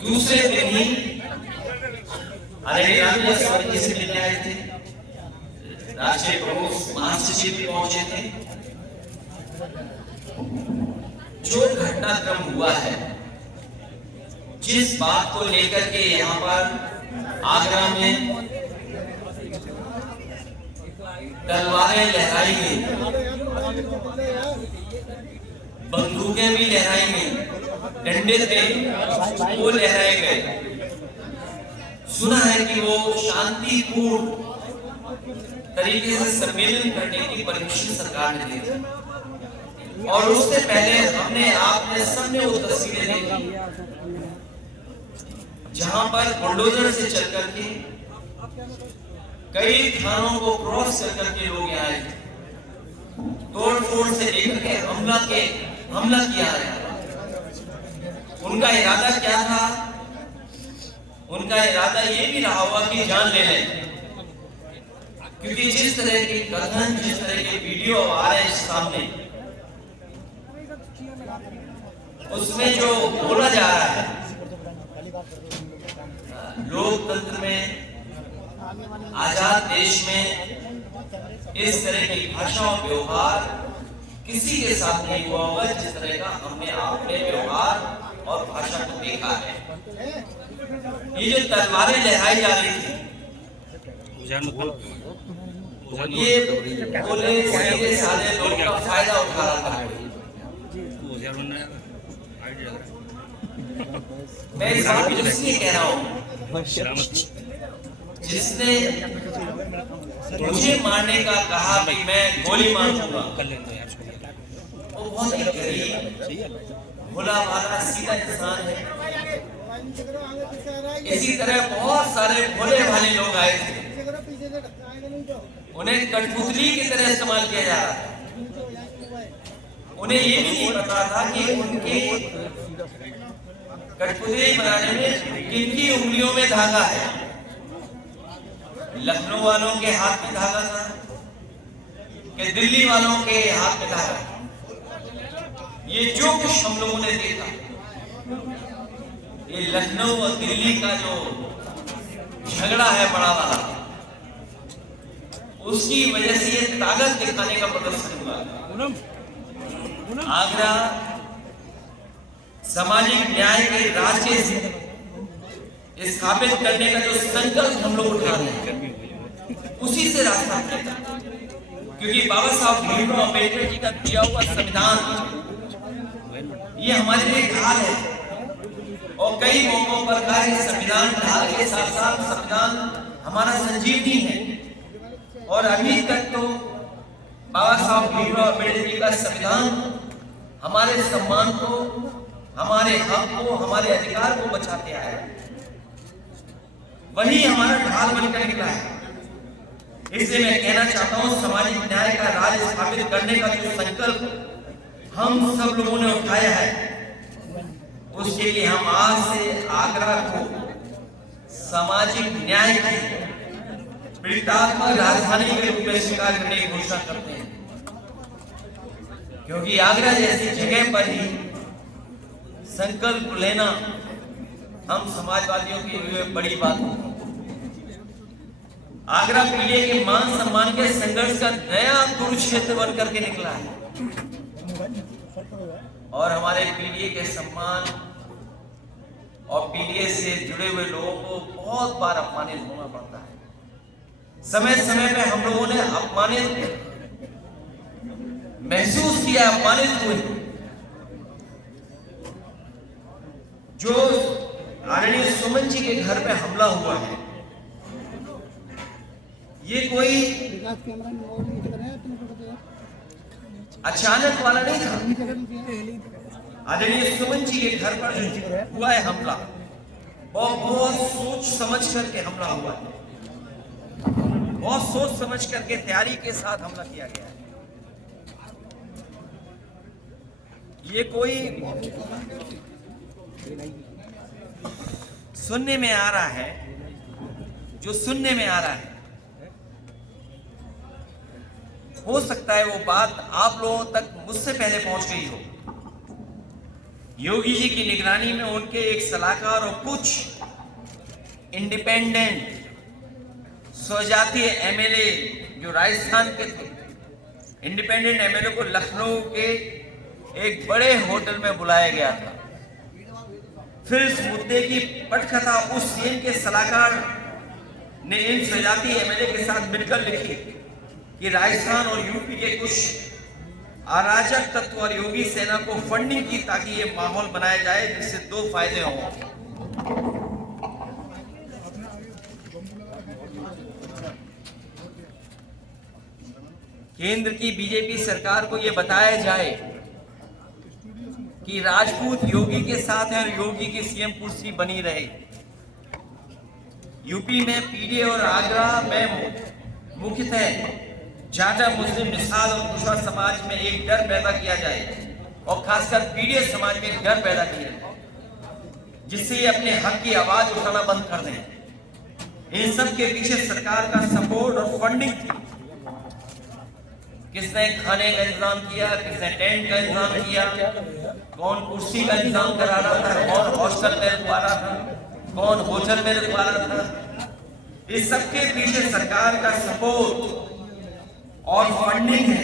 दूसरे दिन ही अरे स्वर्गीय से मिलने आए थे, राष्ट्रीय प्रमुख महासचिव भी पहुंचे थे। जो घटनाक्रम हुआ है, जिस बात को लेकर के यहाँ पर आगरा में तलवारें लहराई गई, बंदूकें भी लहराई गई, डंडे थे वो लहराए गए। सुना है कि वो शांतिपूर्ण तरीके से सम्मेलन करने की परमिशन सरकार ने दी थी, और उससे पहले हमने आपने सबने वो तस्वीरें देखी जहां पर बुलडोजर से चल करके कई थानों को क्रॉस कर करके लोग आए थे, तोड़ फोड़ से लेकर के हमला किया है। उनका इरादा क्या था? उनका इरादा ये भी रहा होगा कि जान ले लें, क्योंकि जिस तरह के कथन, जिस तरह के वीडियो आ रहे हैं सामने, उसमें जो बोला जा रहा है लोकतंत्र में, आजाद देश में इस तरह की भाषा और व्यवहार किसी के साथ नहीं हुआ होगा जिस तरह का हमने आपने व्यवहार और भाषा को देखा है। ये जो तलवारें लहराई जा रही थी, ये बोले सीधे सारे लोगों का फायदा उठा रहा था। मैं इस बात को इसलिए कह रहा हूँ, जिसने मुझे मारने का कहा कि मैं गोली मारूंगा, वो बहुत ही गरीब, भोला भाला, सीधा इंसान है। इसी तरह बहुत सारे भोले भाले लोग आए थे, उन्हें कठपुतली की तरह इस्तेमाल किया जा रहा था। उन्हें ये भी नहीं पता था कि उनके कठपुतली बनाने में किनकी उंगलियों में धागा है। लखनऊ वालों के हाथ में धागा था कि दिल्ली वालों के हाथ में धागा था। ये जो कुछ हम लोगों ने देखा, ये लखनऊ और दिल्ली का जो झगड़ा है बड़ा वाला, उसकी वजह से ये ताकत दिखाने का प्रदर्शन हुआ। आगरा सामाजिक न्याय के राज्य से स्थापित करने का जो संकल्प हम लोग उठा रहे हैं, उसी से रास्ता मिलेगा। क्योंकि बाबा साहब भीमराव अम्बेडकर जी का दिया हुआ संविधान ये हमारे लिए ढाल है, और कई मौकों पर कहा संविधान ढाल के साथ साथ संविधान हमारा संजीवनी है। और अभी तक तो बाबा साहब भीमराव अम्बेडकर जी का संविधान हमारे सम्मान को, हमारे हक को, हमारे अधिकार को बचाते आया है, वही हमारा ढाल बनकर निकला है। इसलिए मैं कहना चाहता हूं, सामाजिक न्याय का राज स्थापित करने का जो संकल्प हम सब लोगों ने उठाया है, उसके लिए हम आज से आगरा को सामाजिक न्याय की पीड़ितात्मक राजधानी के रूप में स्वीकार करने की घोषणा करते हैं। क्योंकि आगरा जैसी जगह पर ही संकल्प लेना हम समाजवादियों के लिए बड़ी बात है। आगरा पीढ़ी के मान सम्मान के संघर्ष का नया कुरुक्षेत्र बनकर के निकला है, और हमारे पीढ़ी के सम्मान और पीढ़ी से जुड़े हुए लोगों को बहुत बार अपमानित होना पड़ता है। समय समय पे हम लोगों ने अपमानित महसूस किया, अपमानित हुए। जो आदरणीय सुमन जी के घर पे हमला हुआ है, ये कोई अचानक वाला नहीं था। आदरणीय सुमन जी के घर पर हुआ है हमला, बहुत सोच समझ करके हमला हुआ है, बहुत सोच समझ करके तैयारी के साथ हमला किया गया है। ये कोई सुनने में आ रहा है, जो सुनने में आ रहा है, हो सकता है वो बात आप लोगों तक मुझसे पहले पहुंच गई हो, योगी जी की निगरानी में उनके एक सलाहकार और कुछ इंडिपेंडेंट स्वजातीय एमएलए जो राजस्थान के थे, इंडिपेंडेंट एमएलए को लखनऊ के एक बड़े होटल में बुलाया गया था। फिर इस मुद्दे की पटकथा उस सीएम के सलाहकार ने इन स्वजातीय एमएलए के साथ मिलकर लिखी कि राजस्थान और यूपी के कुछ अराजक तत्व और योगी सेना को फंडिंग की ताकि ये माहौल बनाया जाए जिससे दो फायदे हों। केंद्र की बीजेपी सरकार को यह बताया जाए कि राजपूत योगी के साथ है और योगी की सीएम कुर्सी बनी रहे। यूपी में पीडीए और आगरा में मुख्यतः जाटा मुस्लिम निषाद और कुशवाहा समाज में एक डर पैदा किया जाए और खासकर पीडीए समाज में एक डर पैदा किया जाए जिससे ये अपने हक की आवाज उठाना बंद कर दें। इन सब के पीछे सरकार का सपोर्ट और फंडिंग थी। किसने खाने का इंतजाम किया, किसने टेंट का इंतजाम किया, कौन कुर्सी का इंतजाम करा रहा था, कौन हॉस्टल में रुकवा रहा था, कौन होटल में रुकवा रहा था। इस सब के पीछे सरकार का सपोर्ट और फंडिंग है।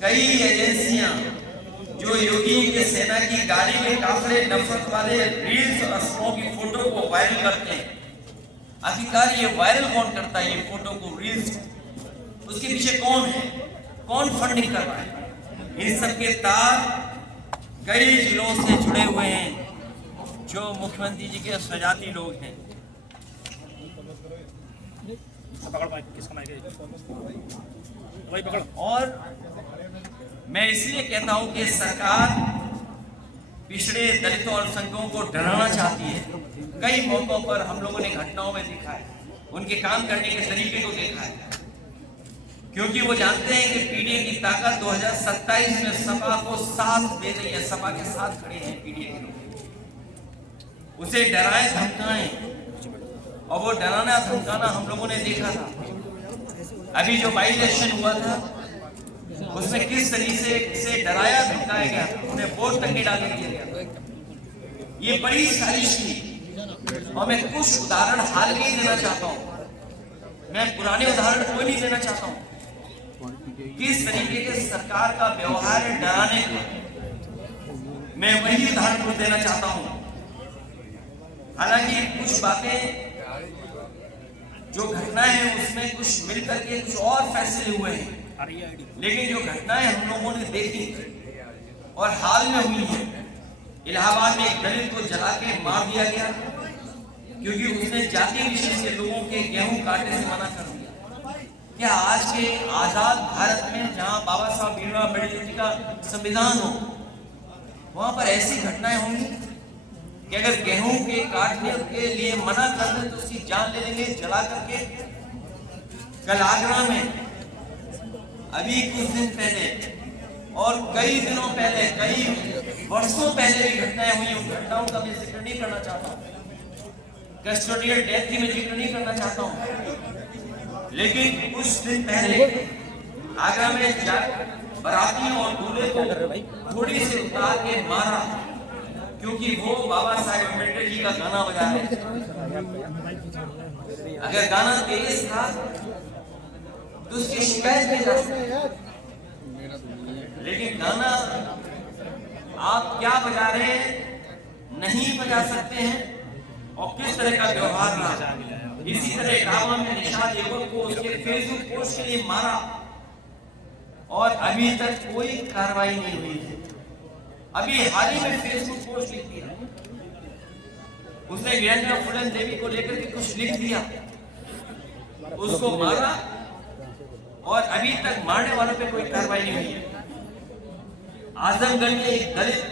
कई एजेंसियां जो योगी के सेना की गाड़ी में काफिले नफरत वाले रील्स और अफवाहों की फोटो को वायरल करते हैं। आखिरकार ये वायरल कौन करता है, ये फोटो को, रील्स को? उसके पीछे कौन है, कौन फंडिंग कर रहा है? इन सब के तार कई जिलों से जुड़े हुए हैं जो मुख्यमंत्री जी के स्वजाती लोग हैं। और मैं इसलिए कहता हूं कि सरकार पिछड़े दलितों और अल्पसंख्यकों को डराना चाहती है। कई मौकों पर हम लोगों ने घटनाओं में देखा है, उनके काम करने के तरीके को देखा है, क्योंकि वो जानते हैं कि पीडीए की ताकत 2027 में सपा को साथ दे रही है। सपा के साथ खड़े हैं पीडीए के लोग, उसे डराए धमकाएं, और वो डराना धमकाना हम लोगों ने देखा था। अभी जो बाई इलेक्शन हुआ था उसमें किस तरीके से डराया धमकाया गया था, उन्हें वोट तक नहीं डालने दिया गया। ये बड़ी साजिश थी। और मैं कुछ उदाहरण हाल ही देना चाहता हूं, मैं पुराने उदाहरण कोई नहीं देना चाहता हूं। किस तरीके के सरकार का व्यवहार है डराने का, मैं वही उदाहरण देना चाहता हूं। हालांकि कुछ बातें जो घटनाएं हैं उसमें कुछ मिलकर के कुछ और फैसले हुए हैं, लेकिन जो घटनाएं हम लोगों ने देखी और हाल में हुई है, इलाहाबाद में एक दलित को जला के मार दिया गया क्योंकि उसने जाति विशेष के लोगों के गेहूं काटने से मना कर दिया। क्या आज के आजाद भारत में जहां बाबा साहब भीमराव अम्बेडकर जी का संविधान हो, वहां पर ऐसी घटनाएं होंगी कि अगर गेहूं के काटने के लिए मना कर दे तो उसकी जान ले लेंगे जला करके? कल आगरा में अभी कुछ दिन पहले और कई दिनों पहले, कई वर्षों पहले भी घटनाएं हुई। उन घटनाओं का मैं जिक्र नहीं करना चाहता हूँ, कस्टोडियल डेथ की मैं जिक्र नहीं करना चाहता हूँ, लेकिन कुछ दिन पहले आगरा में बरातियों और दूल्हे को घोड़ी से उतार के मारा क्योंकि वो बाबा साहेब अम्बेडकर जी का गाना बजा रहे थे। अगर गाना तेज था तो उसकी शिकायत की जा सकती, लेकिन गाना आप क्या बजा रहे हैं नहीं बजा सकते हैं। और किस तरह का व्यवहार रहा। इसी तरह इटावा में निषाद युवक को उसके फेसबुक पोस्ट के लिए मारा और अभी तक कोई कार्रवाई नहीं हुई है। अभी हाल ही में फेसबुक पोस्ट लिख दिया, उसने वीरेंद्र फुलन देवी को लेकर के कुछ लिख दिया, उसको मारा और अभी तक मारने वालों पे कोई कार्रवाई नहीं हुई है। आजमगढ़ में एक दलित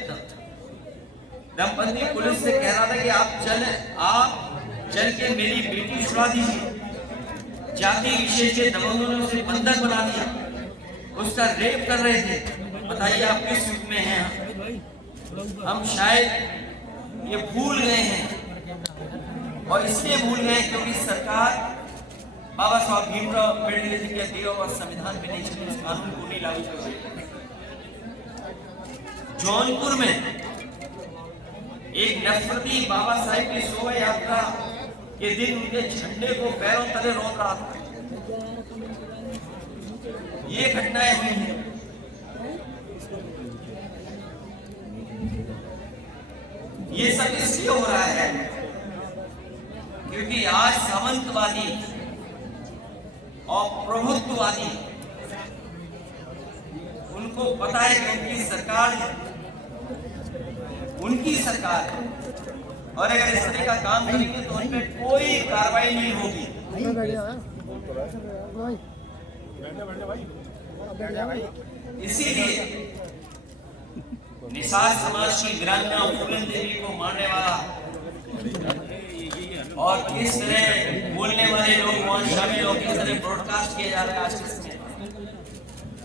दंपति पुलिस से कह रहा था कि आप चल के मेरी बेटी छुड़ा दीजिए। जाति विशेष के दबंगों ने उसे बंधक बना दिया, उसका रेप कर रहे थे। बताइए आप किस युग में हैं? हम शायद ये भूल गए हैं, और इसलिए भूल गए क्योंकि सरकार बाबा साहब भीमराव अम्बेडकर जी के दिए और संविधान पे नहीं चली, उस कानून को नहीं लागू कर रही। जौनपुर में एक नफरती बाबा साहेब की शोभा यात्रा के दिन उनके झंडे को पैरों तले रोक रहा था। ये घटनाएं हुई हैं। ये सब इसलिए हो रहा है क्योंकि आज सामंतवादी और प्रभुत्ववादी उनको पता है कि उनकी सरकार है और अगर इस तरह का काम करेंगे तो उन पर कोई कार्रवाई नहीं होगी। इसीलिए निषाद समाज की वीरांगना फूलन देवी को मारने वाला और किस तरह बोलने वाले लोग वहां शामिल हो, किस तरह ब्रॉडकास्ट किया जा रहा है आज के समय।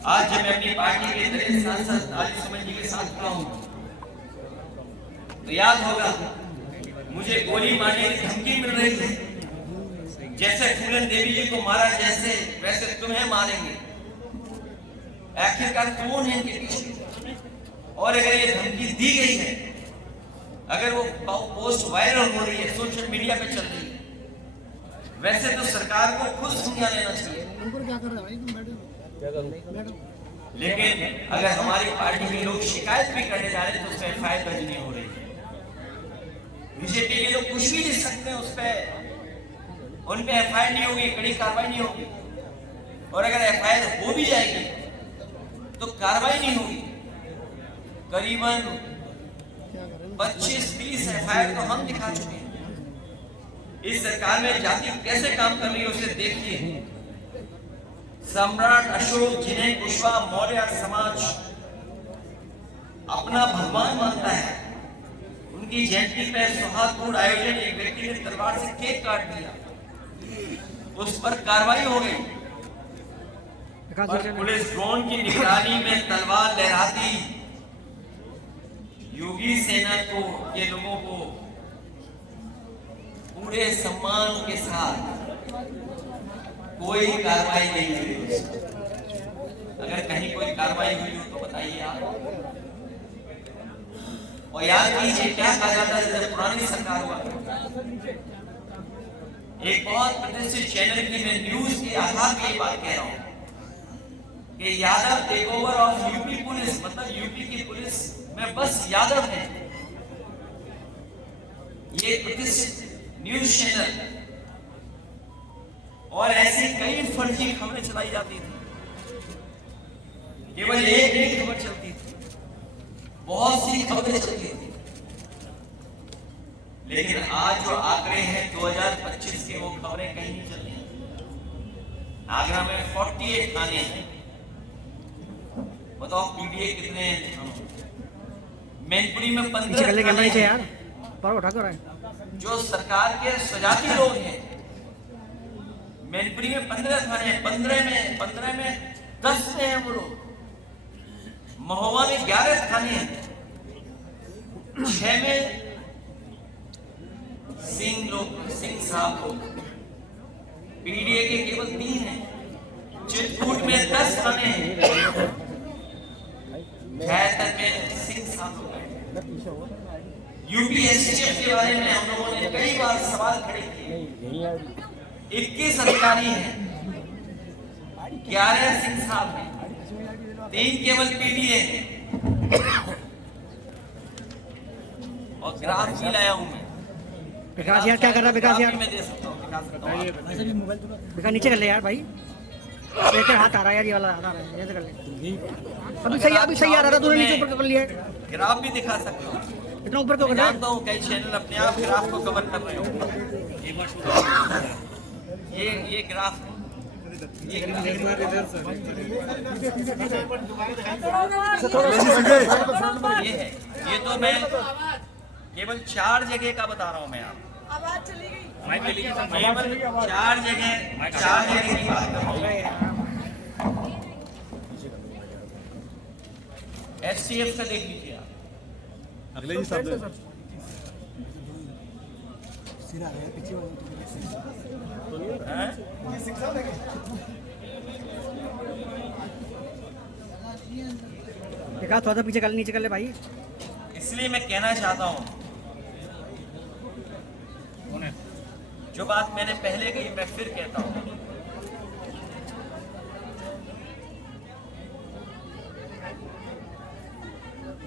आज जब मैं अपनी पार्टी के दलित सांसद आजू सुमन जी के साथ खड़ा हूं तो याद होगा मुझे गोली मारने की धमकी मिल रही है। जैसे फूलन देवी जी को मारा जैसे वैसे तुम्हें मारेंगे। आखिरकार कौन है इनके पीछे? और अगर ये धमकी दी गई है, अगर वो पोस्ट वायरल हो रही है, सोशल मीडिया पे चल रही है, वैसे तो सरकार को खुद संज्ञान लेना चाहिए। लेकिन अगर हमारी पार्टी के लोग शिकायत भी करने जा रहे हैं तो उस पर एफआईआर दर्ज नहीं हो रही है। बीजेपी के लोग कुछ भी लिख सकते हैं, उन पे एफआईआर नहीं होगी, कड़ी कार्रवाई नहीं होगी। और अगर एफआईआर हो भी जाएगी तो कार्रवाई नहीं होगी। करीबन 25-30 एफआईआर तो हम दिखा चुके हैं। इस सरकार में जाति कैसे काम कर रही है उसे देखिए। सम्राट अशोक जिन्हें कुशवाहा मौर्य समाज अपना भगवान मानता है, उनकी जयंती पर सौहार्दपूर्ण आयोजन एक व्यक्ति ने तलवार से केक काट दिया, उस पर कार्रवाई हो गई। पर पुलिस ड्रोन की निगरानी में तलवार लहराती योगी सेना को, ये लोगों को पूरे सम्मान के साथ कोई कार्रवाई नहीं हुई। अगर कहीं कोई कार्रवाई हुई हो तो बताइए आप। और याद कीजिए क्या कहा जाता है जब पुरानी सरकार हुआ। एक बहुत प्रतिष्ठित चैनल की मैं न्यूज के आधार पर ये बात कह रहा हूं कि Yadav take over of UP police, मतलब यूपी की पुलिस में बस यादव है। ये प्रतिष्ठित न्यूज चैनल और ऐसी कई फर्जी खबरें चलाई जाती थी। केवल एक खबर चलती थी, बहुत सी खबरें चलती थी। लेकिन आज जो आंकड़े हैं 2025 के, वो खबरें कहीं नहीं चल रही। आगरा में 48 थाने हैं, बताओ पीडीए कितने हैं? मैनपुरी में 15 यार पर उठा कर जो सरकार के स्वजाती लोग हैं। मैनपुरी में 15 थाने हैं, 15 में 10 में हैं वो लोग। महोबा में 11 थाने हैं, 6 में सिंह साहब लोग। पीडीए के केवल 3 हैं। चित्रकूट में 10 थाने हैं, खैरतर में सिंह साहब लोग। यूपीएससीएफ के बारे में हम लोगों ने कई बार सवाल खड़े किए। 21 अधिकारी हैं, 11 सिंह साहब हैं, 3 केवल पीडीए हैं। और ग्राफ भी लाया हूं मैं। विकास यार क्या कर रहा है? विकास यार मैं दे सकता हूं। विकास नीचे कर ले यार भाई, एक हाथ आ रहा है यार, ये वाला हाथ आ रहा है, ऐसे कर ले। अभी सही आ रहा था, तूने नीचे ऊपर कर लिया। ग्राफ भी दिखा सकता हूं, इतना ऊपर क्यों कर रहा है? जानता हूं कई चैनल अपने आप ग्राफ को कवर कर रहे हो। ये ग्राफ है, ये तो मैं केवल 4 जगह का बता रहा हूं। मैं आप केवल 4 जगह की बात कर रहा हूं। एसटीएफ का देख लीजिए आप। अगले ही शब्द विकास थोड़ा सा पीछे कर ले, नीचे कर ले भाई। इसलिए मैं कहना चाहता हूं, जो बात मैंने पहले कही मैं फिर कहता हूं,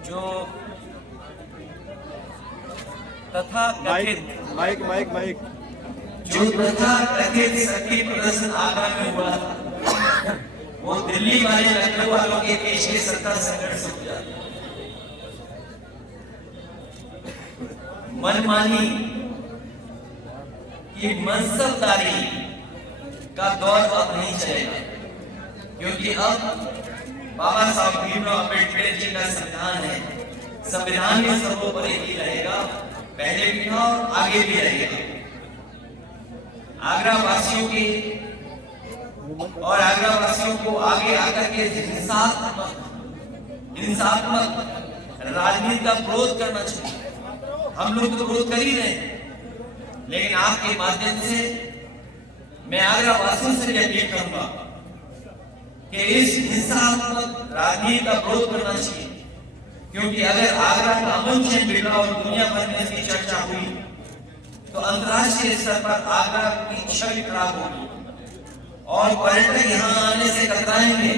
जो तथा कथित माइक जो तथा कथित शक्ति प्रदर्शन आगरा में हुआ था, वो दिल्ली वाले लखनऊ वालों के पीछे सत्ता संघर्ष हो जाता। मनमानी की मनसबदारी का दौर अब नहीं चलेगा, क्योंकि अब बाबा साहब भीमराव अम्बेडकर जी का संविधान है। संविधान में सर्वोपरि ही रहेगा, पहले भी था और आगे भी रहेगा। आगरा वासियों की और आगरा वासियों को आगे आकर के हिंसात्मक राजनीति का विरोध करना चाहिए। हम लोग तो विरोध कर ही रहे हैं, लेकिन आपके माध्यम से मैं आगरा वासियों से यह अपील करूंगा कि इस हिंसात्मक राजनीति का विरोध करना चाहिए, क्योंकि अगर आगरा का अमन चैन बिगड़ा और दुनिया भर में इसकी चर्चा हुई तो अंतर्राष्ट्रीय स्तर पर आगरा की छवि खराब होगी और पर्यटक यहाँ आने से कतराएंगे,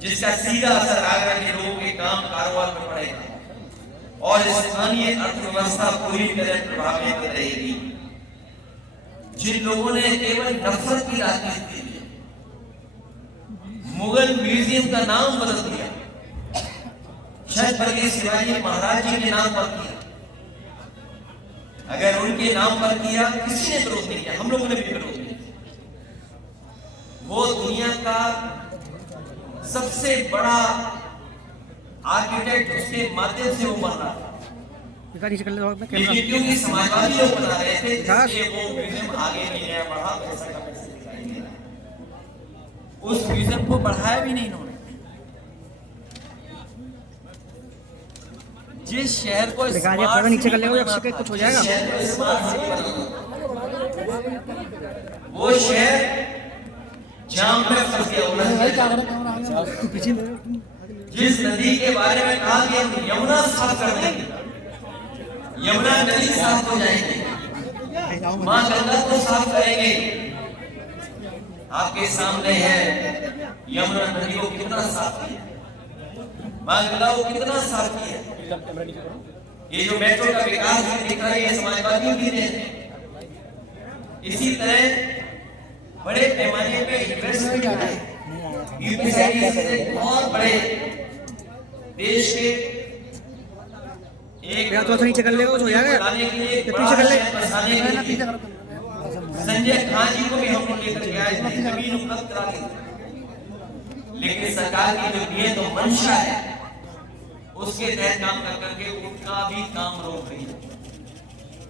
जिसका सीधा असर आगरा के लोगों के काम कारोबार पर पड़ेगा और स्थानीय अर्थव्यवस्था पूरी तरह प्रभावित रहेगी। जिन लोगों ने केवल नफरत की राजनीति की, मुगल म्यूजियम का नाम बदल दिया, छत्रपति शिवाजी महाराज जी के नाम पर किया, अगर उनके नाम पर किया, किसी ने विरोध नहीं किया, हम लोगों ने भी विरोध किया। वो दुनिया का सबसे बड़ा आर्किटेक्ट, उसके माध्यम से वो बन रहा था, लेकिन क्योंकि समाजवादी लोग बना रहे थे, इसलिए वो म्यूजियम आगे नहीं गया, बढ़ा, पैसा का पैसे दिखाई दे रहा है। उस म्यूजियम को बढ़ाया भी नहीं इन्होंने। जिस शहर को नीचे कर ले, कुछ हो जाएगा। वो शहर जाम में फंस गया। जिस नदी के बारे में कहा कि हम यमुना साफ कर देंगे, यमुना नदी साफ हो जाएगी, मां गंगा को साफ करेंगे, आपके सामने है यमुना नदी को कितना साफ किया, मां गंगा को कितना साफ किया। ये जो मेट्रो का विकास दिख रहा है, ये समाजवादियों की देन है। इसी तरह बड़े पैमाने पे इन्वेस्टमेंट है, यूपीआई से बहुत बड़े देश के एक तो नीचे कर ले, हो जाएगा, पीछे कर ले। संजय खान जी को भी हम लोग लेकर गए थे, जमीन उपलब्ध करा दी, लेकिन सरकार की जो ये तो मंशा है, उसके तहत काम कर करके उनका भी काम रोक रही है,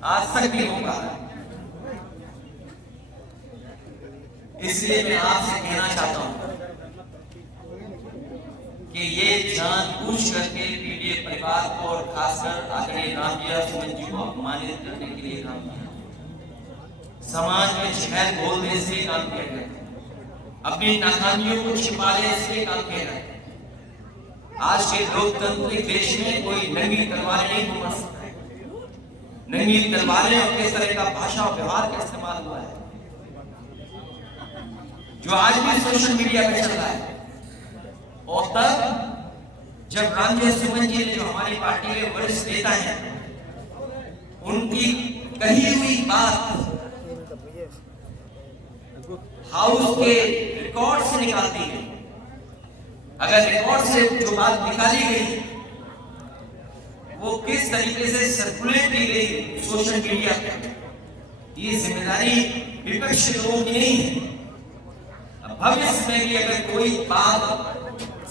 आज तक भी होगा। इसलिए मैं आपसे कहना चाहता हूं कि ये जानबूझ करके पीडीए परिवार को और खासकर आदरणीय रामजीरा सुमन जी को अपमानित करने के लिए काम किया, समाज में जहर घोल दे इसलिए काम किया गया, अपनी नाकामियों को छिपा ले इसलिए काम किया गया। आज के लोकतांत्रिक देश में कोई नंगी तलवारें नहीं घुमा सकता है, नंगी तलवारें और किस तरह का भाषा और व्यवहार का इस्तेमाल हुआ है, जो आज भी सोशल मीडिया पे चल रहा है। और तब जब रामजीरा सुमन जी ने, जो हमारी पार्टी के वरिष्ठ नेता हैं, उनकी कही हुई बात हाउस के रिकॉर्ड से निकाल दी गई, अगर रिकॉर्ड से जो बात निकाली गई वो किस तरीके से सर्कुलेट की गई सोशल मीडिया पर, ये जिम्मेदारी विपक्षी लोगों की नहीं है। भविष्य में भी अगर कोई बात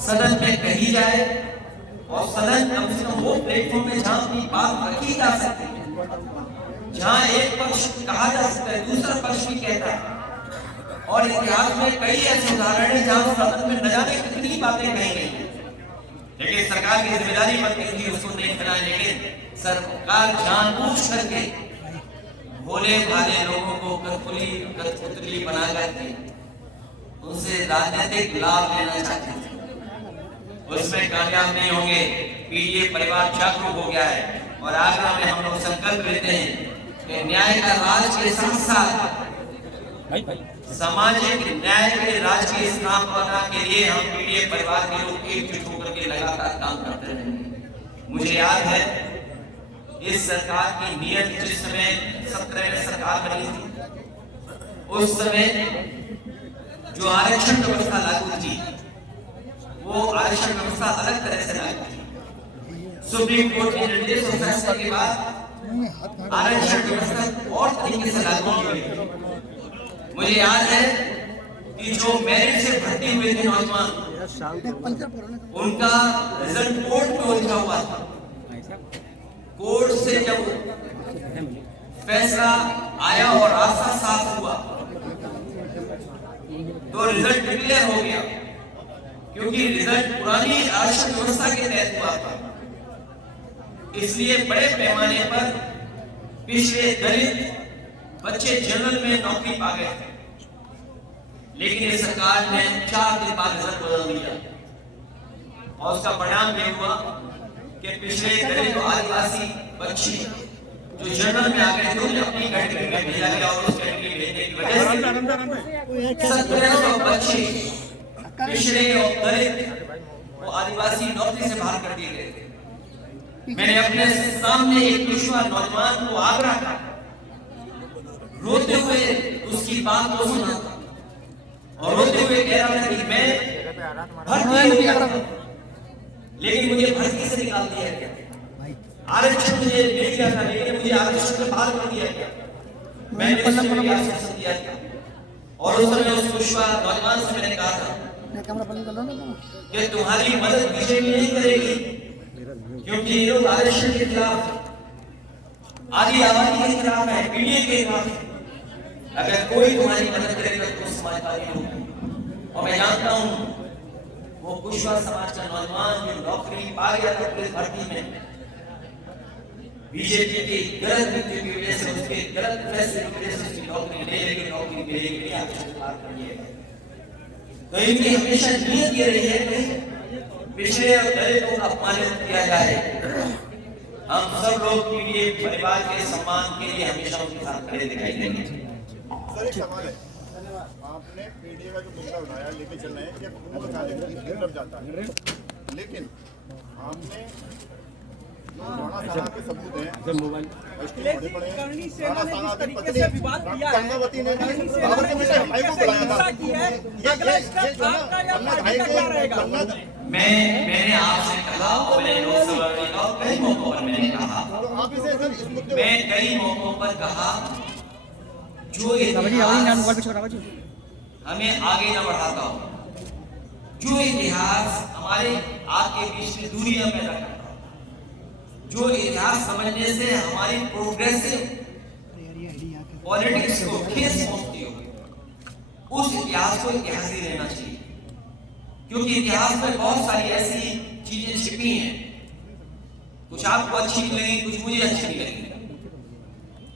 सदन में कही जाए और सदन कम से कम वो प्लेटफॉर्म में जहां अपनी बात रखी जा सकती है, जहां एक पक्ष कहा जा सकता है, दूसरा पक्ष भी कहता है, और इतिहास में कई ऐसे उदाहरण हैं जहां सदन में न जाने कितनी बातें कही गई, लेकिन सरकार की जिम्मेदारी बनती थी उसको नहीं फैलाए। लेकिन सरकार जानबूझ करके भोले भाले लोगों को कठपुतली बना करके उनसे राजनीतिक लाभ लेना चाहती थी। उसमें कामयाब नहीं होंगे। पीडीए परिवार जागरूक हो गया है और आगरा में हम लोग संकल्प लेते हैं कि न्याय का राज के साथ साथ सामाजिक न्याय के राज की स्थापना के लिए हम पीडीए परिवार के लोग एकजुट होकर के लगातार काम करते रहेंगे। मुझे याद है इस सरकार की नीयत जिस समय 17 में सरकार बनी थी, उस समय जो आरक्षण व्यवस्था लागू थी वो आरक्षण व्यवस्था अलग तरह से लागू थी। सुप्रीम कोर्ट के निर्देश और फैसले के बाद आरक्षण व्यवस्था और तरीके से लागू की गई। मुझे याद है कि जो मेरिट से भर्ती हुए थे नौजवान, उनका रिजल्ट कोर्ट में उलझा हुआ था। कोर्ट से जब फैसला आया और रास्ता साफ हुआ तो रिजल्ट डिक्लेयर हो गया, क्योंकि रिजल्ट पुरानी आरक्षण व्यवस्था के तहत हुआ था। इसलिए बड़े पैमाने पर पिछले दलित बच्चे जनरल में नौकरी पा गए थे, लेकिन इस सरकार ने 4 दिन बाद रिजल्ट बदल दिया और उसका परिणाम यह हुआ कि पिछले दलित और आदिवासी बच्चे जो जनरल में आ गए थे उन्हें अपनी कैटेगरी में भेजा गया और उस कैटेगरी में भेजने की वजह से 1700 बच्चे पिछड़े और दलित और आदिवासी नौकरी से बाहर कर दिए गए थे। मैंने अपने सामने एक पेशवा नौजवान को आगरा का रोते हुए उसकी बात को सुना और रोते हुए कह रहा था कि मैं भर्ती हो गया था, लेकिन मुझे भर्ती से निकाल दिया गया। आरक्षण मुझे मिल गया था, लेकिन मुझे आरक्षण से बाहर कर दिया गया। मैंने आश्वासन दिया था और उस समय उस पेशवा नौजवान से मैंने कहा था कि तुम्हारी मदद बीजेपी नहीं करेगी, क्योंकि ये लोग आरक्षण के खिलाफ, आदि आबादी के खिलाफ है, पीडीए के खिलाफ है। अगर कोई तुम्हारी मदद करेगा तो समाजवादी लोग। और मैं जानता हूं वो कुशवाहा समाज का नौजवान जो नौकरी पा गया था पुलिस भर्ती में, बीजेपी की गलत नीति की वजह से, उसके गलत फैसले की वजह से उसकी नौकरी मिलेगी, नौकरी मिलेगी, आरक्षण पार कर लिया। तो इनकी हमेशा नीयत ये रही है कि पिछड़े और दलितों को अपमानित किया जाए। हम सब लोग पीडीए परिवार के सम्मान के लिए हमेशा उनके साथ खड़े दिखाई देंगे। सर एक सवाल है, आपने पीडीए का जो मुद्दा उठाया लेके चल रहे हैं कि हुकूमत तरफ जाता है, लेकिन आपने राणा साहब के सबूत हैं, कर्णावती ने भाई को बुलाया था। मैंने आपसे कहा और मैंने लोकसभा में कहा, कई मौकों पर मैंने कहा, मैं कई मौकों पर कहा जो हमें आगे न बढ़ाता हो, जो इतिहास हमारे आपके बीच में दूरियां पैदा करता हो, जो इतिहास समझने से हमारी प्रोग्रेसिव पॉलिटिक्स को ठेस पहुंचती हो, उस इतिहास को इतिहास ही रहना चाहिए। क्योंकि इतिहास में बहुत सारी ऐसी चीजें छिपी हैं, कुछ आपको अच्छी नहीं लगी, कुछ मुझे अच्छी नहीं लगी,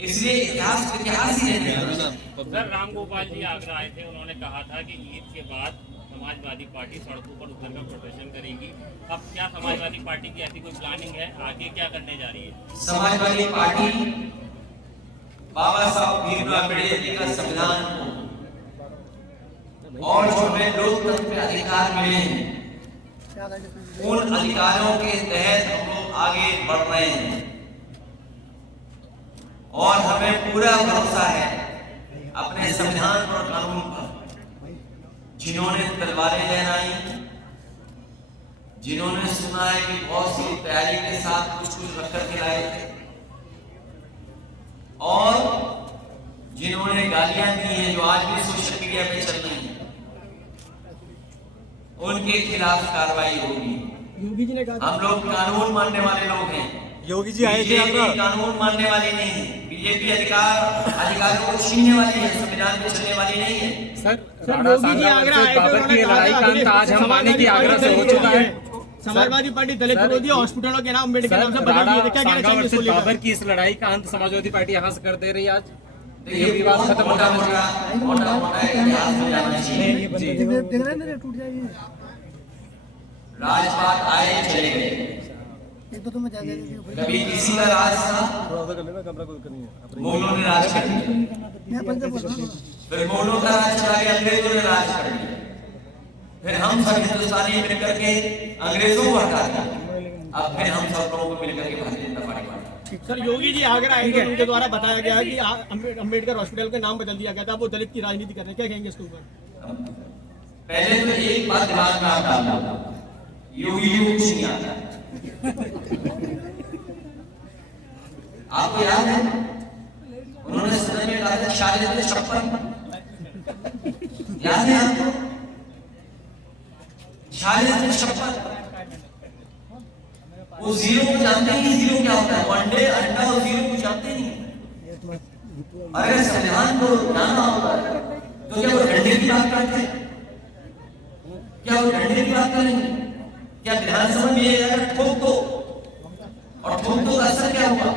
इसलिए इतिहास को इतिहास ही रहने देना। सर रामगोपाल जी आगरा आए थे, उन्होंने कहा था कि ईद के बाद समाजवादी पार्टी सड़कों पर उतरकर प्रदर्शन करेगी। अब क्या समाजवादी पार्टी की ऐसी कोई प्लानिंग है, आगे क्या करने जा रही है? समाजवादी पार्टी बाबा साहब भीमराव अम्बेडकर जी का संविधान और जो हमें लोकतंत्र में अधिकार मिले हैं, उन अधिकारों के तहत हम लोग आगे बढ़ रहे हैं और हमें पूरा भरोसा है अपने संविधान और कानून पर। जिन्होंने तलवारें लहराई, जिन्होंने सुना है कि बहुत सी तैयारी के साथ कुछ कुछ रखकर के लाए थे, और जिन्होंने गालियां दी हैं जो आज भी सोशल मीडिया पे चल रही हैं, उनके खिलाफ कार्रवाई होगी। योगी जी ने कहा हम लोग कानून मानने वाले लोग हैं। योगी जी आए थे, कानून मानने वाली नहीं है। बीजेपी अधिकारों को छीनने वाली है, संविधान पे चलने वाली नहीं है। सर योगी जी आगरा आए थे, उन्होंने कहा था आज हम माने की आगरा से हो चुका है। समाजवादी पार्टी दलित विरोधी हॉस्पिटलों के नाम अम्बेडकर नाम से बदल दिए, क्या कहना चाहिए? बाबर की इस लड़ाई का अंत समाजवादी पार्टी यहाँ से कर दे रही है। आज ये विवाद खत्म होना इतिहास में जाना चाहिए। देख रहे हैं टूट जाएगी। राजपाट आए चले गए, कभी किसी का राज था, मुगलों ने राज कर दिया, फिर मुगलों का राज चला गया, अंग्रेजों ने राज कर दिया, फिर हम सब हिंदुस्तानी मिलकर के अंग्रेजों को हटा दिया, अब फिर हम सब लोगों को मिलकर के भारतीय जनता पार्टी बना। सर योगी जी आगरा आए थे, उनके द्वारा बताया गया कि अम्बेडकर हॉस्पिटल का नाम बदल दिया गया था, वो दलित की राजनीति कर रहे हैं, क्या कहेंगे इसके ऊपर? पहले तो एक बात दिमाग में आप डालना, योगी जी को कुछ नहीं आता। आपको याद है उन्होंने सदन में कहा था शायद 56, याद है आपको? शायद 56, वो जीरो को जानते ही नहीं, जीरो क्या होता है, वनडे अंडा और जीरो को जानते नहीं। अगर संविधान को जानना होता है तो क्या वो डंडे की बात करते हैं? क्या वो डंडे की बात करेंगे? क्या विधानसभा में अगर ठोक दो और ठोक दो का असर क्या हुआ?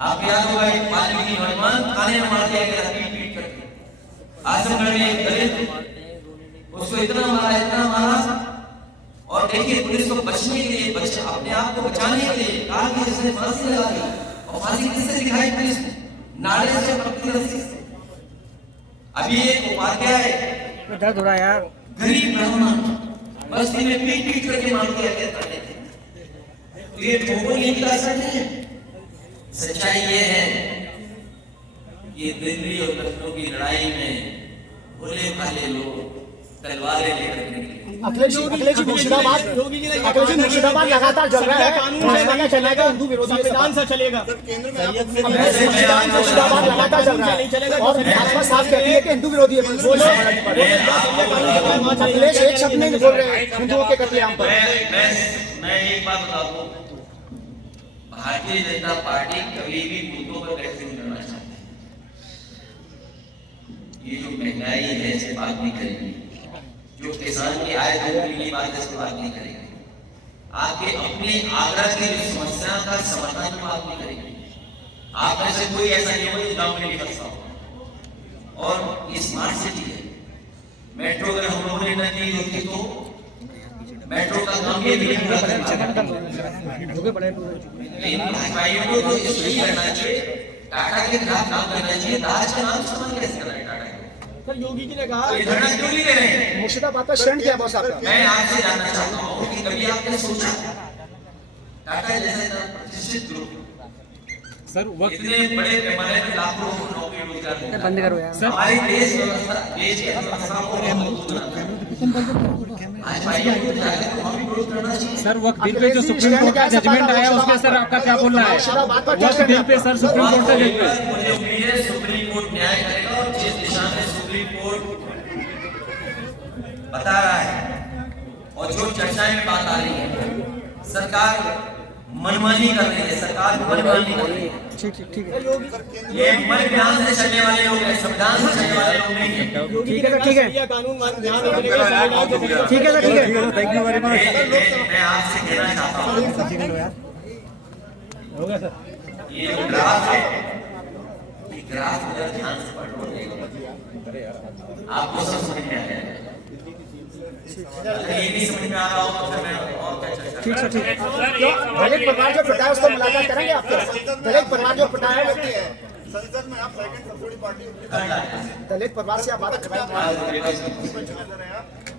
आपको याद होगा एक वाल्मीकि नौजवान थाने में मार दिया गया पीट करके। आजमगढ़ में एक दलित, उसको इतना मारा और देखिए पुलिस को बचने के लिए, अपने आप को बचाने के लिए कहा कि इसने फांसी लगा दी, और फांसी किससे दिखाई पुलिस ने? नाले से, पक्की रस्सी से। अभी एक उपाध्याय दर्द हो रहा है यार, गरीब ब्राह्मण बस्ती में पीट करके मार दिया गया था। तो ये ठोको नहीं का असर नहीं है। सच्चाई ये है कि दिल्ली और लखनऊ की लड़ाई में भोले भाले लोग तलवारें लेकर निकले। अखिलेश जी मुर्शिदाबाद लगातार जल रहा है, कानून से चलेगा, हिंदू विरोधी संविधान से चलेगा, मुर्शिदाबाद लगातार जल रहा है और भाजपा साफ कहती है कि हिंदू विरोधी है। अखिलेश एक शब्द नहीं बोल रहे हैं हिंदुओं के कत्लेआम पर। मैं एक बात बता दूं, भारतीय जनता पार्टी कभी भी मुद्दों पर बहस नहीं करना चाहती। ये जो महंगाई है इसे बात नहीं करेगी, जो किसान की आय दोगुनी की बात है इस बात नहीं करेगी, आपके अपने आगरा की जो समस्या का समाधान की बात नहीं करेगी। आप में से कोई ऐसा नहीं होगा जो गांव में नहीं फंसा हो। और ये स्मार्ट सिटी है, मेट्रो अगर हम लोगों ने न की होती तो मेट्रो का काम ये भी पूरा करना भाइयों को तो इसलिए करना चाहिए, टाटा के खिलाफ काम करना चाहिए। दाज का नाम सम्मान कैसे करना है टाटा को? सर योगी जी ने कहा धरना क्यों नहीं दे रहे हैं? मुर्शिदाबाद का स्टैंड क्या बॉस आपका? मैं आपसे जानना चाहता हूँ कि कभी आपने सोचा टाटा जैसा प्रतिष्ठित ग्रुप सर वक्त इतने बड़े पैमाने पर लाखों लोगों को नौकरी रोजगार देता है, बंद करो यार। हमारी देश व्यवस्था, देश की अर्थव्यवस्था को मजबूत बनाता है। आज भाइयों को जाकर तो हम भी विरोध करना चाहिए। सर वक्त बिल पे जो सुप्रीम कोर्ट का जजमेंट आया उस पे सर आपका क्या बोलना है? वक्त bill pay sir supreme court का जजमेंट, मुझे उम्मीद है सुप्रीम कोर्ट न्याय करेगा और जिस दिशा में सुप्रीम कोर्ट बता रहा है और जो चर्चाएं में बात आ रही है, सरकार मनमानी कर रही है, सरकार मनमानी कर रही है। ठीक है ये मन ज्ञान से चलने वाले लोग हैं, संविधान से चलने वाले लोग नहीं हैं। ठीक है ठीक है कानून ठीक है ठीक है थैंक यू वेरी मच। मैं आपसे कहना चाहता हूँ, ये जो ग्राफ है, ये ग्राफ को जरा ध्यान से पढ़ो, आपको सब समझ में आ जाएगा। अगर ये नहीं समझ में आ रहा हो तो फिर मैं और क्या चर्चा करूं? ठीक है ठीक है। दलित परिवार जो पिटा है उसको मुलाकात करेंगे आपके? दलित परिवार जो पिटा है, संसद में आप सेकंड सबसे बड़ी पार्टी, दलित परिवार से आप बात करवाएंगे?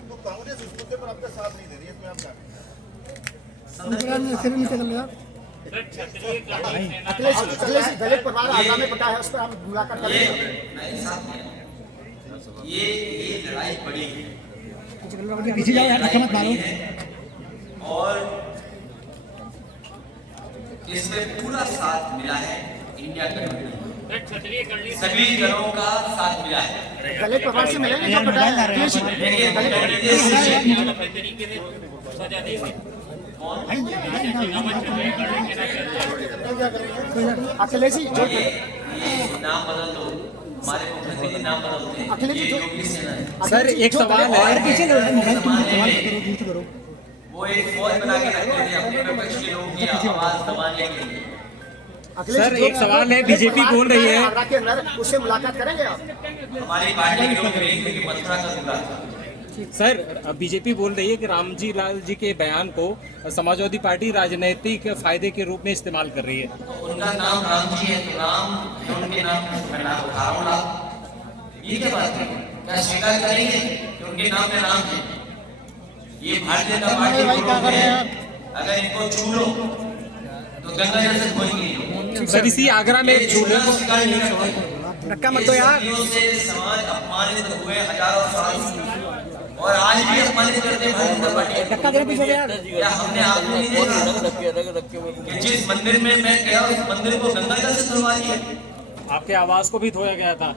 तो कांग्रेस इस मुद्दे पर आपका साथ नहीं दे रही है, इसमें आप क्या अखिलेश दलित परिवार आगरा में पिटा है, उस पर हम मुलाकात करेंगे? ये लड़ाई बड़ी है पीछे जाओ यार, मत मारो। और इसमें पूरा साथ मिला है इंडिया गवर्नमेंट, सभी दलों का साथ मिला है। दलित परिवार से मिलेंगे जो पिटा है? सजा देंगे। अखिलेश जी जो नाम बदल दो, हमारे मुख्यमंत्री जी नाम बदलते हैं, अखिलेश जी ये योगी सेना है। सर एक सवाल है, वो एक फौज बना के रखते थे अपने विपक्ष के लोगों की आवाज दबाने के लिए। सर एक सवाल है, बीजेपी बोल रही है आगरा के अंदर, उससे मुलाकात करेंगे आप? हमारी पार्टी के लोग मिलेंगे कि मथुरा का दूल्हा था, सर बीजेपी बोल रही है कि रामजी लाल जी के बयान को समाजवादी पार्टी राजनीतिक फायदे के रूप में इस्तेमाल कर रही है। उनका नाम राम जी है, तो राम उनके नाम मैं नाम उठा रहा हूँ। ये क्या बात है? क्या स्वीकार करेंगे कि उनके नाम में राम है? ये भारतीय जनता पार्टी के लोग हैं, अगर इनको छू लो तो गंगा जैसे कोई सर इसी आगरा में झूले को स्वीकार नहीं करते। धक्का मत दो यार। सदियों से समाज अपमानित हुए हजारों साल से, और आज भी अपमानित करते हैं भारतीय जनता पार्टी। धक्का देना पीछे यार। क्या हमने आपको नहीं देखा कि जिस मंदिर में मैं गया उस मंदिर को गंगा जल से धुलवा दिया? आपके आवाज को भी धोया गया था।